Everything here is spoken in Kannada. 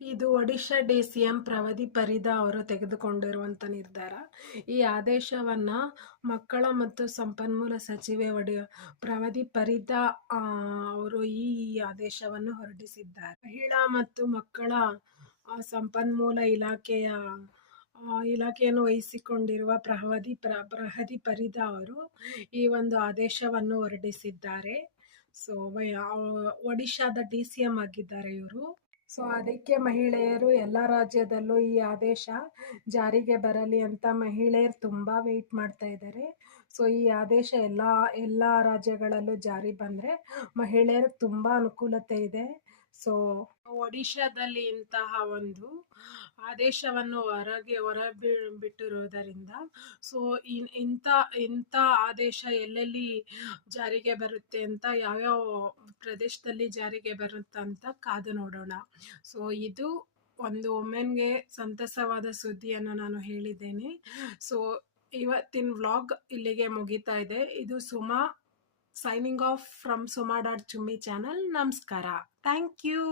ಇದು ಒಡಿಶಾ ಡಿ.ಸಿ.ಎಂ ಪ್ರವದಿ ಪರಿದಾ ಅವರು ತೆಗೆದುಕೊಂಡಿರುವಂಥ ನಿರ್ಧಾರ. ಈ ಆದೇಶವನ್ನ ಮಕ್ಕಳ ಮತ್ತು ಸಂಪನ್ಮೂಲ ಸಚಿವೆ ಪ್ರವದಿ ಪರಿದಾ ಅವರು ಈ ಆದೇಶವನ್ನು ಹೊರಡಿಸಿದ್ದಾರೆ. ಮಹಿಳಾ ಮತ್ತು ಮಕ್ಕಳ ಸಂಪನ್ಮೂಲ ಇಲಾಖೆಯನ್ನು ವಹಿಸಿಕೊಂಡಿರುವ ಪ್ರಹದಿ ಪರಿದಾ ಅವರು ಈ ಒಂದು ಆದೇಶವನ್ನು ಹೊರಡಿಸಿದ್ದಾರೆ. ಸೊ ಒಡಿಶಾದ ಡಿ.ಸಿ.ಎಂ ಆಗಿದ್ದಾರೆ ಇವರು. ಸೊ ಅದಕ್ಕೆ ಮಹಿಳೆಯರು ಎಲ್ಲ ರಾಜ್ಯದಲ್ಲೂ ಈ ಆದೇಶ ಜಾರಿಗೆ ಬರಲಿ ಅಂತ ಮಹಿಳೆಯರು ತುಂಬಾ ವೇಟ್ ಮಾಡ್ತಾ ಇದ್ದಾರೆ. ಸೊ ಈ ಆದೇಶ ಎಲ್ಲ ರಾಜ್ಯಗಳಲ್ಲೂ ಜಾರಿ ಬಂದ್ರೆ ಮಹಿಳೆಯರಿಗೆ ತುಂಬಾ ಅನುಕೂಲತೆ ಇದೆ. ಸೊ ಒಡಿಶಾದಲ್ಲಿ ಇಂತಹ ಒಂದು ಆದೇಶವನ್ನು ಬಿಟ್ಟಿರುವುದರಿಂದ ಸೊ ಇಂಥ ಆದೇಶ ಎಲ್ಲೆಲ್ಲಿ ಜಾರಿಗೆ ಬರುತ್ತೆ ಅಂತ, ಯಾವ್ಯಾವ ಪ್ರದೇಶದಲ್ಲಿ ಜಾರಿಗೆ ಬರುತ್ತೆ ಅಂತ ಕಾದು ನೋಡೋಣ. ಸೊ ಇದು ಒಂದು ವುಮೆನ್ಗೆ ಸಂತಸವಾದ ಸುದ್ದಿಯನ್ನು ನಾನು ಹೇಳಿದ್ದೇನೆ. ಸೊ ಇವತ್ತಿನ ವ್ಲಾಗ್ ಇಲ್ಲಿಗೆ ಮುಗಿತಾ ಇದೆ. ಇದು ಸುಮಾ ಸೈನಿಂಗ್ ಆಫ್ ಫ್ರಮ್ ಸುಮಾ.ಚುಮ್ಮಿ ಚಾನಲ್. ನಮಸ್ಕಾರ. Thank you.